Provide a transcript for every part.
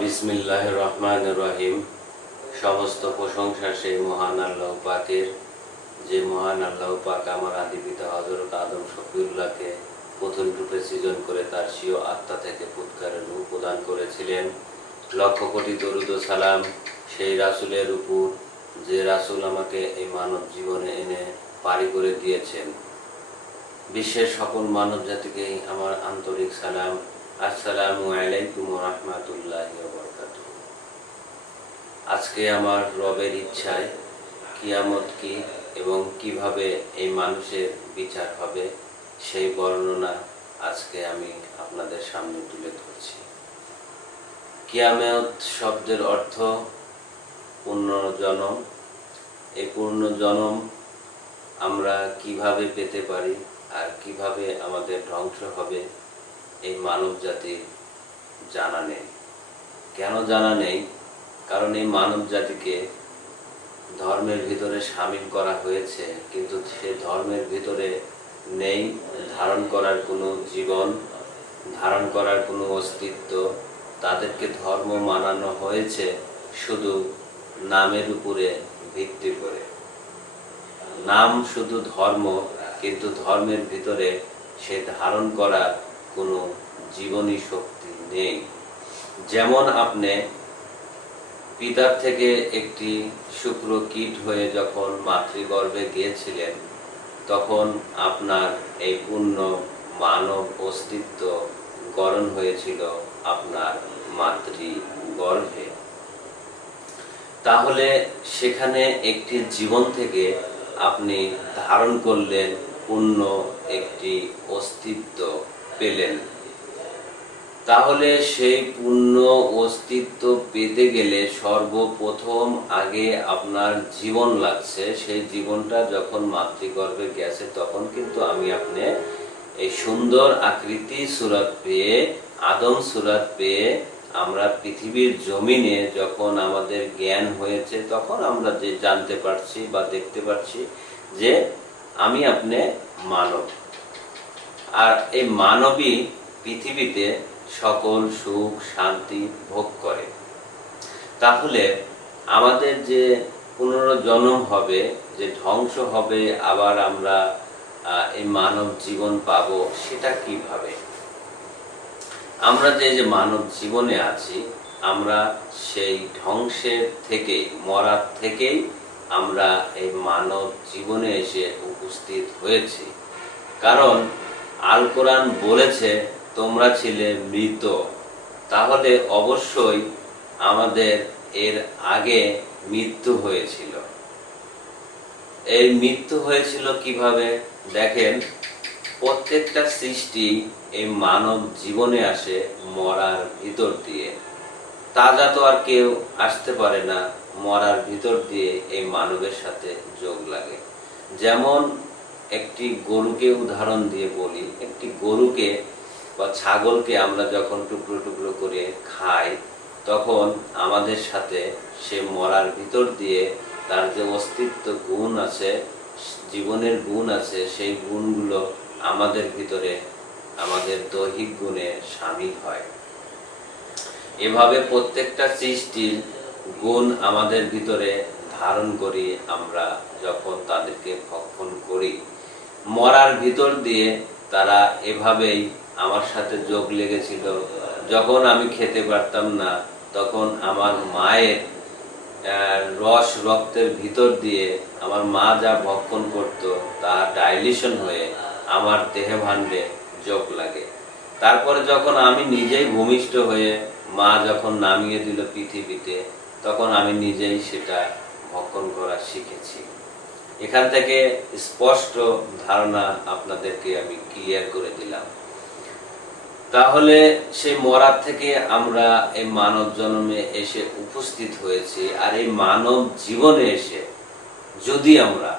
বিসমিল্লাহ রহমান রহিম। সমস্ত প্রশংসা সেই মহান আল্লাহ পাকের, যে মহান আল্লাহ পাক আমার আদি পিতা হজরত আদম শফিউল্লাহকে প্রথম রূপে সৃজন করে তার স্বীয় আত্মা থেকে ফুৎকারের রূপ প্রদান করেছিলেন। লক্ষ কোটি দরুদ সালাম সেই রাসূলের উপর, যে রাসূল আমাকে এই মানব জীবনে এনে পারি করে দিয়েছেন। বিশ্বের সকল মানব জাতিকে আমার আন্তরিক সালাম। আসসালামু আলাইকুম রহমাতুল্লাহ আজকে আমার রবের ইচ্ছায় কিয়ামত কি এবং কীভাবে এই মানুষের বিচার হবে সেই বর্ণনা আজকে আমি আপনাদের সামনে তুলে ধরছি। কিয়ামত শব্দের অর্থ এই আমরা কীভাবে পেতে পারি আর কীভাবে আমাদের ধ্বংস হবে এই মানব জাতির জানা নেই। কেন জানা নেই? কারণ এই মানব জাতিকে ধর্মের ভিতরে সামিল করা হয়েছে, কিন্তু সে ধর্মের ভিতরে নেই, ধারণ করার কোনো জীবন, ধারণ করার কোনো অস্তিত্ব। তাদেরকে ধর্ম মানানো হয়েছে শুধু নামের উপরে ভিত্তি করে। নাম শুধু ধর্ম, কিন্তু ধর্মের ভিতরে সে ধারণ করার কোনো জীবনী শক্তি নেই। যেমন আপনি পিতার থেকে একটি শুক্র কীট হয়ে যখন মাতৃগর্ভে গিয়েছিলেন, তখন আপনার এই পূর্ণ মানব অস্তিত্ব গরণ হয়েছিল আপনার মাতৃগর্ভে। তাহলে সেখানে একটি জীবন থেকে আপনি ধারণ করলেন পূর্ণ একটি অস্তিত্ব। পেলেন। তাহলে সেই পূর্ণ অস্তিত্ব পেতে গেলে সর্বপ্রথম আগে আপনার জীবন লাগছে। সেই জীবনটা যখন মাতৃগর্ভে গেছে, তখন কিন্তু আমি আপনি এই সুন্দর আকৃতি সুরত পেয়ে, আদম সুরত পেয়ে আমরা পৃথিবীর জমিনে যখন আমাদের জ্ঞান হয়েছে, তখন আমরা যে জানতে পারছি বা দেখতে পারছি যে আমি আপনি মানব। আর এই মানবী পৃথিবীতে সকল সুখ, শান্তি ভোগ করে। তাহলে আমাদের যে পুনর্জন্ম হবে, যে ধ্বংস হবে, আবার আমরা এই মানব জীবন পাব, সেটা কীভাবে? আমরা যে যে মানব জীবনে আছি, আমরা সেই ধ্বংসের থেকেই, মরার থেকেই আমরা এই মানব জীবনে এসে উপস্থিত হয়েছি। কারণ আল কোরআন বলেছে, তোমরা ছিলে মৃত। তাহলে অবশ্যই আমাদের এর আগে মৃত্যু হয়েছিল। এই মৃত্যু হয়েছিল কীভাবে? দেখেন, প্রত্যেকটা সৃষ্টি এই মানব জীবনে আসে মরার ভিতর দিয়ে। তাজা তো আর কেউ আসতে পারে না মরার ভিতর দিয়ে এই মানবের সাথে যোগ লাগে। যেমন একটি গরুকে উদাহরণ দিয়ে বলি। একটি গরুকে বা ছাগলকে আমরা যখন টুকরো টুকরো করে খাই, তখন আমাদের সাথে সে মরার ভিতর দিয়ে তার যে অস্তিত্ব গুণ আছে, জীবনের গুণ আছে, সেই গুণগুলো আমাদের ভিতরে, আমাদের দৈহিক গুণে সামিল হয়। এভাবে প্রত্যেকটা সৃষ্টির গুণ আমাদের ভিতরে ধারণ করি আমরা যখন তাদেরকে ভক্ষণ করি। মরার ভিতর দিয়ে তারা এভাবেই আমার সাথে যোগ লেগেছিল। যখন আমি খেতে পারতাম না, তখন আমার মায়ের রস রক্তের ভিতর দিয়ে আমার মা যা ভক্ষণ করত, তা ডাইলিশন হয়ে আমার দেহে ভাণ্ডে যোগ লাগে। তারপরে যখন আমি নিজেই ভূমিষ্ঠ হয়ে মা যখন নামিয়ে দিল পৃথিবীতে, তখন আমি নিজেই সেটা ভক্ষণ করা শিখেছি। এখান থেকে স্পষ্ট ধারণা আপনাদেরকে আমি ক্লিয়ার করে দিলাম। তাহলে সেই মরার থেকে আমরা এই মানব জন্মে এসে উপস্থিত হয়েছি আর এই মানব জীবনে এসে যদি আমরা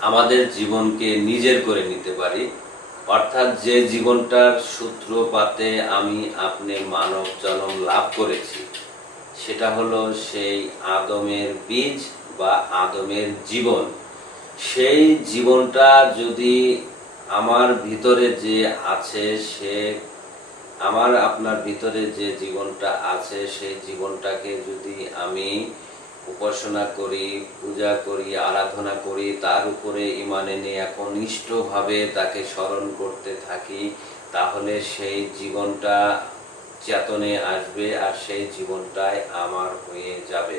আমাদের জীবনকে নিজের করে নিতে পারি, অর্থাৎ যে জীবনটার সূত্রপাতে আমি আপনি মানব জন্ম লাভ করেছি, সেটা হলো সেই আদমের বীজ বা আদমের জীবন। সেই জীবনটা যদি আমার ভিতরে যে আছে, সে আমার আপনার ভিতরে যে জীবনটা আছে, সেই জীবনটাকে যদি আমি উপাসনা করি, পূজা করি, আরাধনা করি, তার উপরে ইমানে নিয়ে একনিষ্ঠভাবে তাকে স্মরণ করতে থাকি, তাহলে সেই জীবনটা চেতনে আসবে আর সেই জীবনটাই আমার হয়ে যাবে।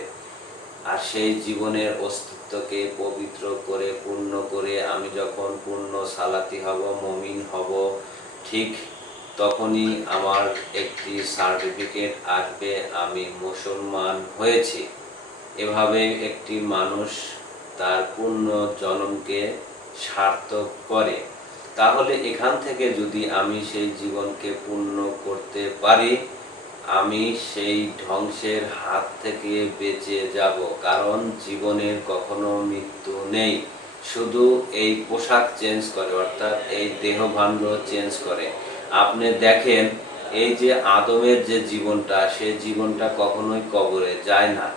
আর সেই জীবনের অস্তিত্বকে পবিত্র করে, পূর্ণ করে আমি যখন পূর্ণ সালাতি হব, মমিন হব, ঠিক তখনই আমার একটি সার্টিফিকেট আসবে, আমি মুসলমান হয়েছি। এভাবে একটি মানুষ তার পূর্ণ জন্মকে সার্থক করে। তাহলে এখান থেকে যদি আমি সেই জীবনকে পূর্ণ করতে পারি আমি সেই ধ্বংসের হাত থেকে বেঁচে যাব, কারণ জীবনের কখনো মৃত্যু নেই। শুধু এই পোশাক চেঞ্জ করে, অর্থাৎ এই দেহভাণ্ড চেঞ্জ করে। আপনি দেখেন, এই যে আদমের যে জীবনটা, সে জীবনটা কখনোই কবরে যায় না।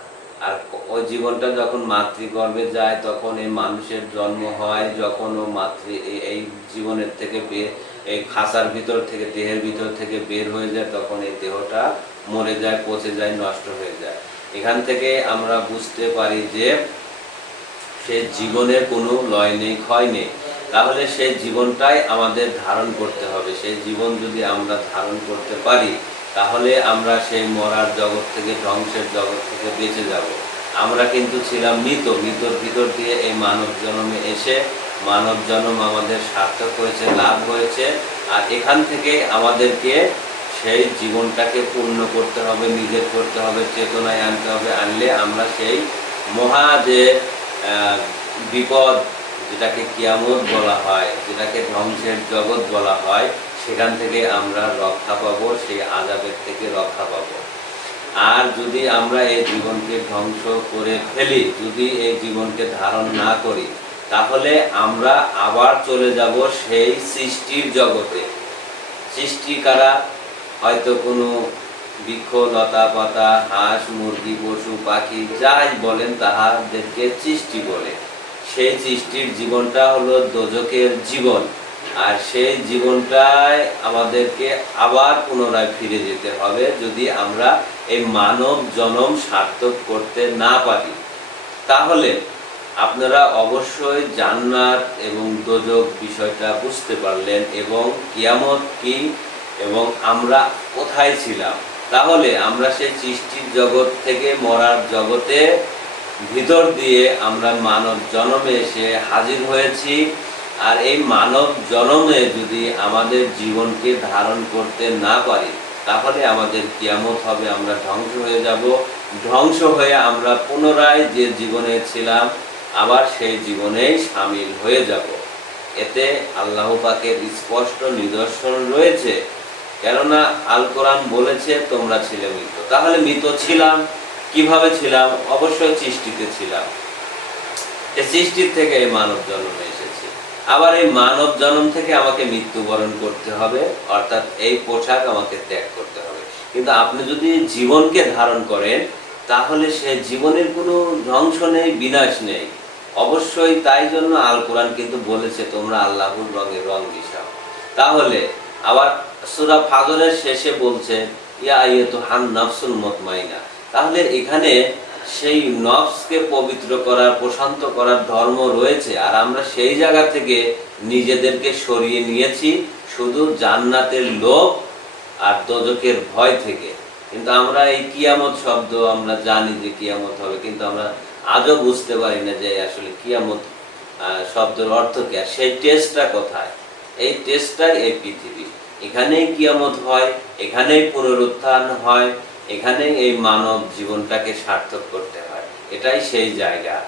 আর ওই জীবনটা যখন মাতৃগর্ভে যায়, তখন এই মানুষের জন্ম হয়, যখন ও মাতৃ এই- জীবনের থেকে বের, এই খাসার ভিতর থেকে, দেহের ভিতর থেকে বের হয়ে যায়, তখন এই দেহটা মরে যায়, পচে যায়, নষ্ট হয়ে যায়। এখান থেকে আমরা বুঝতে পারি যে সে জীবনের কোনো লয় নেই, ক্ষয় নেই। তাহলে সেই জীবনটাই আমাদের ধারণ করতে হবে। সেই জীবন যদি আমরা ধারণ করতে পারি তাহলে আমরা সেই মরার জগৎ থেকে, ধ্বংসের জগৎ থেকে বেঁচে যাব। আমরা কিন্তু ছিলাম মৃত, মৃতর ভিতর দিয়ে এই মানব জন্মে এসে, মানব জন্ম আমাদের সার্থক হয়েছে, লাভ হয়েছে, আর এখান থেকে আমাদেরকে সেই জীবনটাকে পূর্ণ করতে হবে, নিজের করতে হবে, চেতনায় আনতে হবে, আনলে আমরা সেই মহা যে বিপদ, যেটাকে কিয়ামত বলা হয়, যেটাকে ধ্বংসের জগৎ বলা হয় সেখান থেকে আমরা রক্ষা পাবো, সেই আজাবের থেকে রক্ষা পাব। আর যদি আমরা এই জীবনকে ধ্বংস করে ফেলি, যদি এই জীবনকে ধারণ না করি, তাহলে আমরা আবার চলে যাব সেই সৃষ্টির জগতে। সৃষ্টি কারা? হয়তো কোনো বৃক্ষ, লতা, পাতা, হাঁস, মুরগি, পশু, পাখি, যাই বলেন, তাহাদেরকে সৃষ্টি বলে। সেই সৃষ্টির জীবনটা হলো দোজকের জীবন। আর সেই জীবনটায় আমাদেরকে আবার পুনরায় ফিরে যেতে হবে যদি আমরা এই মানব জনম সার্থক করতে না পারি। তাহলে আপনারা অবশ্যই জান্নাত এবং দোজক বিষয়টা বুঝতে পারলেন এবং কিয়ামত কি এবং আমরা কোথায় ছিলাম। তাহলে আমরা সেই সৃষ্টির জগৎ থেকে মরার জগতে ভিতর দিয়ে আমরা মানব জনমে এসে হাজির হয়েছি। আর এই মানব জনমে যদি আমাদের জীবনকে ধারণ করতে না পারি, তাহলে আমাদের কিয়ামত হবে, আমরা ধ্বংস হয়ে যাব। ধ্বংস হয়ে আমরা পুনরায় যে জীবনে ছিলাম, আবার সেই জীবনেই সামিল হয়ে যাব। এতে আল্লাহ পাকের স্পষ্ট নিদর্শন রয়েছে। কেননা আল কোরআন বলেছে, তোমরা ছিলে মৃত। তাহলে মৃত ছিলাম, কীভাবে ছিলাম? অবশ্যই সৃষ্টিতে ছিলাম। এই সৃষ্টির থেকে এই মানব জন্মে এসেছি। আবার এই মানব জন্ম থেকে আমাকে মৃত্যুবরণ করতে হবে, অর্থাৎ এই পোশাক আমাকে ত্যাগ করতে হবে। কিন্তু আপনি যদি জীবনকে ধারণ করেন, তাহলে সে জীবনের কোনো ধ্বংস নেই, বিনাশ নেই। অবশ্যই তাই জন্য আল কোরআন কিন্তু বলেছে, তোমরা আল্লাহর রঙে রং মিশাও। তাহলে আবার সূরা ফাজরের শেষে বলছে, ইয়া আইয়াতু হান নাফসুল মুতমাইনা। তাহলে এখানে সেই নফসকে পবিত্র করার, প্রশান্ত করার ধর্ম রয়েছে, আর আমরা সেই জায়গা থেকে নিজেদেরকে সরিয়ে নিয়েছি শুধু জান্নাতের লোভ আর দোজকের ভয় থেকে। কিন্তু আমরা এই কিয়ামত শব্দ আমরা জানি যে কিয়ামত হবে, কিন্তু আমরা আজও বুঝতে পারি না যে আসলে কিয়ামত শব্দের অর্থ কি, আর সেই টেস্টটা কোথায়? এই টেস্টটাই এই পৃথিবী। এখানেই কিয়ামত হয়, এখানেই পুনরুত্থান হয় এখানেই এই মানব জীবনটাকে সার্থক করতে হয়। এটাই সেই জায়গা।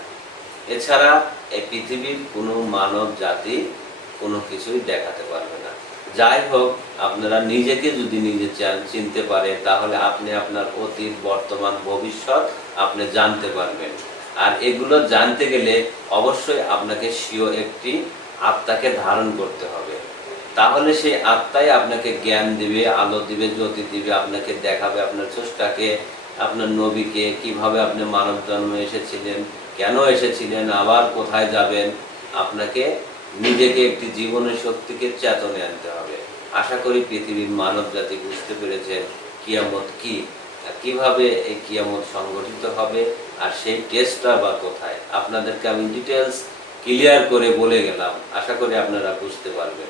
এছাড়া এই পৃথিবীর কোনো মানব জাতি কোনো কিছুই দেখাতে পারবে না। যাই হোক, আপনারা নিজেকে যদি নিজে চান, চিনতে পারে, তাহলে আপনি আপনার অতীত, বর্তমান, ভবিষ্যৎ আপনি জানতে পারবেন। আর এগুলো জানতে গেলে অবশ্যই আপনাকে স্বীয় একটি আত্মাকে ধারণ করতে হবে। তাহলে সেই আত্মাই আপনাকে জ্ঞান দিবে, আলো দিবে, জ্যোতি দিবে, আপনাকে দেখাবে আপনার চেষ্টাকে আপনার নবীকে, কীভাবে আপনি মানব জন্মে এসেছিলেন, কেন এসেছিলেন, আবার কোথায় যাবেন, আপনাকে নিজেকে একটি জীবনের শক্তিকে চেতনে আনতে হবে। আশা করি পৃথিবীর মানব জাতি বুঝতে পেরেছেন কিয়ামত কি কীভাবে এই কিয়ামত সংগঠিত হবে, আর সেই টেস্টটা বা কোথায়। আপনাদেরকে আমি ডিটেলস ক্লিয়ার করে বলে গেলাম। আশা করি আপনারা বুঝতে পারবেন।